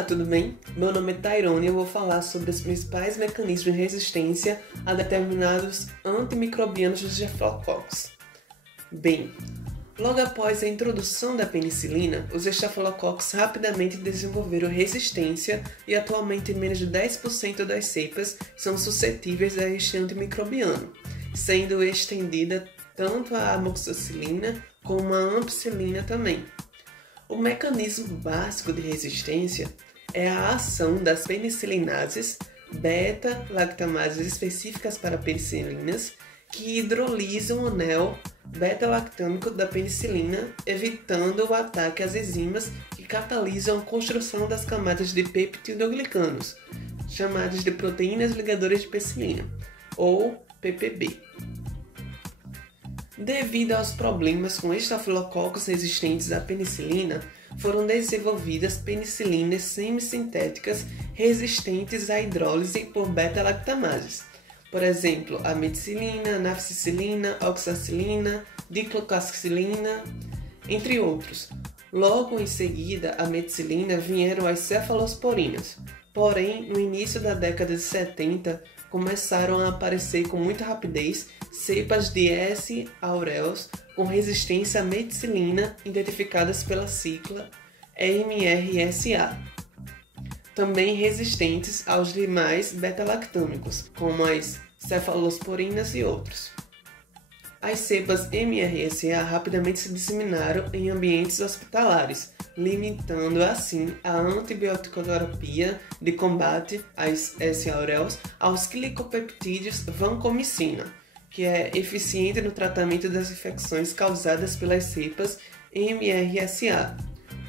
Olá, tudo bem? Meu nome é Tairone e eu vou falar sobre os principais mecanismos de resistência a determinados antimicrobianos dos Staphylococcus. Bem, logo após a introdução da penicilina, os Staphylococcus rapidamente desenvolveram resistência e atualmente menos de 10% das cepas são suscetíveis a este antimicrobiano, sendo estendida tanto a amoxicilina como a ampicilina também. O mecanismo básico de resistência é a ação das penicilinases, beta-lactamases específicas para penicilinas, que hidrolisam o anel beta-lactâmico da penicilina, evitando o ataque às enzimas que catalisam a construção das camadas de peptidoglicanos, chamadas de proteínas ligadoras de penicilina, ou PPB. Devido aos problemas com estafilococos resistentes à penicilina, foram desenvolvidas penicilinas semissintéticas resistentes à hidrólise por beta-lactamases. Por exemplo, a meticilina, nafcicilina, oxacilina, dicloxacilina, entre outros. Logo em seguida, a meticilina vieram as cefalosporinas. Porém, no início da década de 70, começaram a aparecer com muita rapidez cepas de S. aureus com resistência à meticilina identificadas pela sigla MRSA, também resistentes aos demais beta-lactâmicos, como as cefalosporinas e outros. As cepas MRSA rapidamente se disseminaram em ambientes hospitalares, limitando assim a antibioticoterapia de combate às S. aureus aos glicopeptídeos vancomicina, que é eficiente no tratamento das infecções causadas pelas cepas MRSA.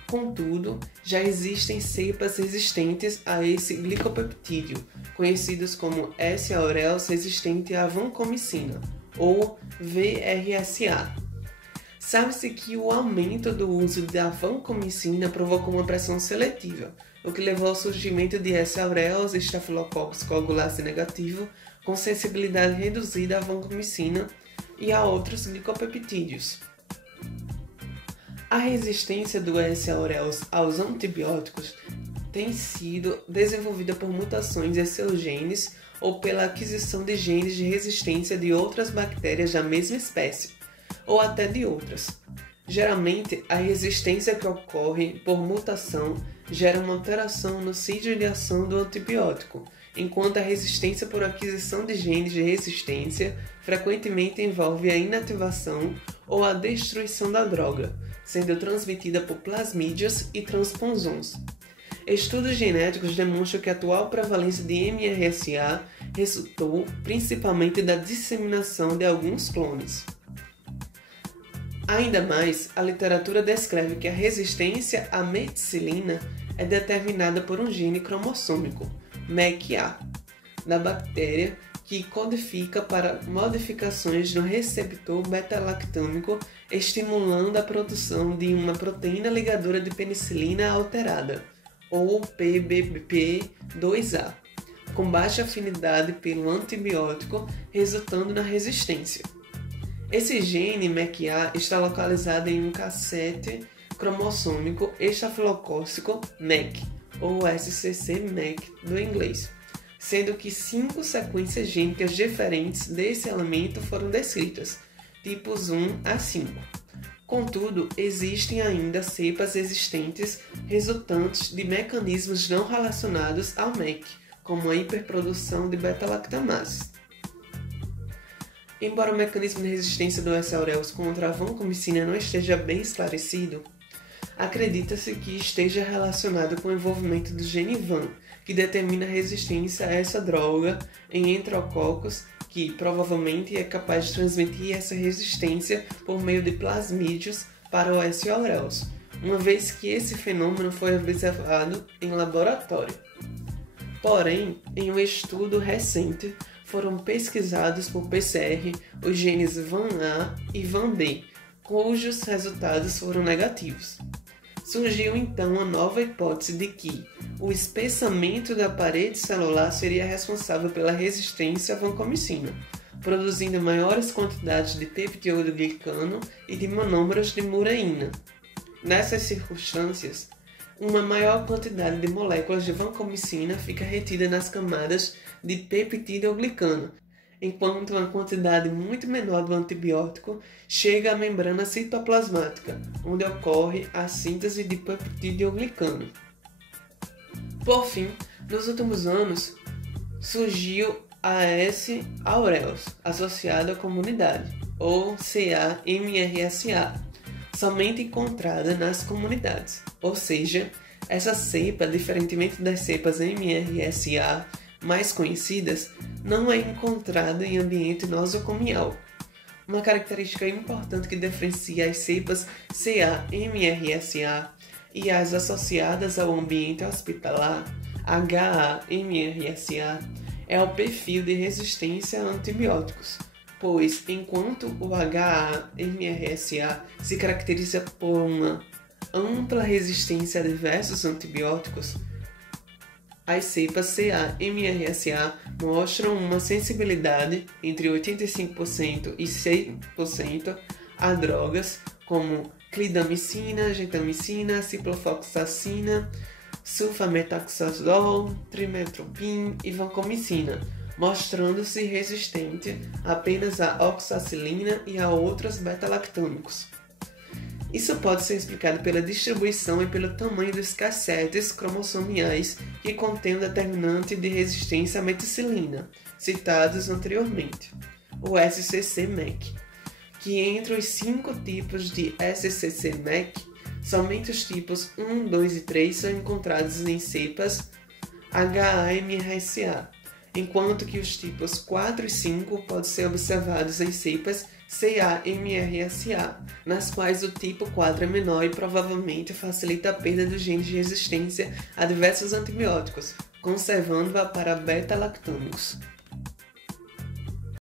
Contudo, já existem cepas resistentes a esse glicopeptídeo, conhecidos como S. aureus resistente à vancomicina, ou VRSA. Sabe-se que o aumento do uso da vancomicina provocou uma pressão seletiva, o que levou ao surgimento de S. aureus Staphylococcus coagulase negativo com sensibilidade reduzida à vancomicina e a outros glicopeptídeos. A resistência do S. aureus aos antibióticos tem sido desenvolvida por mutações em seus genes ou pela aquisição de genes de resistência de outras bactérias da mesma espécie, ou até de outras. Geralmente, a resistência que ocorre por mutação gera uma alteração no sítio de ação do antibiótico, enquanto a resistência por aquisição de genes de resistência frequentemente envolve a inativação ou a destruição da droga, sendo transmitida por plasmídios e transposons. Estudos genéticos demonstram que a atual prevalência de MRSA resultou principalmente da disseminação de alguns clones. Ainda mais, a literatura descreve que a resistência à meticilina é determinada por um gene cromossômico, MECA, da bactéria que codifica para modificações no receptor beta-lactâmico, estimulando a produção de uma proteína ligadora de penicilina alterada, ou PBP2A, com baixa afinidade pelo antibiótico, resultando na resistência. Esse gene MECA está localizado em um cassete cromossômico estafilocócico MEC, ou SCC-MEC do inglês, sendo que 5 sequências gênicas diferentes desse elemento foram descritas, tipos 1 a 5. Contudo, existem ainda cepas existentes resultantes de mecanismos não relacionados ao MEC, como a hiperprodução de beta-lactamases. Embora o mecanismo de resistência do S. aureus contra a vancomicina não esteja bem esclarecido, acredita-se que esteja relacionado com o envolvimento do gene VAN, que determina a resistência a essa droga em enterococos, que provavelmente é capaz de transmitir essa resistência por meio de plasmídios para o S. aureus, uma vez que esse fenômeno foi observado em laboratório. Porém, em um estudo recente, foram pesquisados por PCR os genes VAN-A e VAN-B, cujos resultados foram negativos. Surgiu então a nova hipótese de que o espessamento da parede celular seria responsável pela resistência à vancomicina, produzindo maiores quantidades de peptidoglicano e de monômeros de mureína. Nessas circunstâncias, uma maior quantidade de moléculas de vancomicina fica retida nas camadas de peptidoglicano, enquanto uma quantidade muito menor do antibiótico chega à membrana citoplasmática, onde ocorre a síntese de peptidoglicano. Por fim, nos últimos anos, surgiu a S. aureus, associada à comunidade, ou CA-MRSA, somente encontrada nas comunidades. Ou seja, essa cepa, diferentemente das cepas MRSA mais conhecidas, não é encontrada em ambiente nosocomial. Uma característica importante que diferencia as cepas CA-MRSA e as associadas ao ambiente hospitalar, HA-MRSA, é o perfil de resistência a antibióticos, pois enquanto o HA-MRSA se caracteriza por uma ampla resistência a diversos antibióticos, as cepas CA-MRSA mostram uma sensibilidade entre 85% e 100% a drogas como clindamicina, gentamicina, ciprofloxacina, sulfametaxazol, trimethoprim e vancomicina, mostrando-se resistente apenas à oxacilina e a outros beta-lactâmicos. Isso pode ser explicado pela distribuição e pelo tamanho dos cassetes cromossomiais que contêm o determinante de resistência à meticilina, citados anteriormente, o SCC-MEC, que entre os 5 tipos de SCC-MEC, somente os tipos 1, 2 e 3 são encontrados em cepas HA-MRSA, enquanto que os tipos 4 e 5 podem ser observados em cepas CA-MRSA, nas quais o tipo 4 é menor e provavelmente facilita a perda dos genes de resistência a diversos antibióticos, conservando-a para beta-lactâmicos.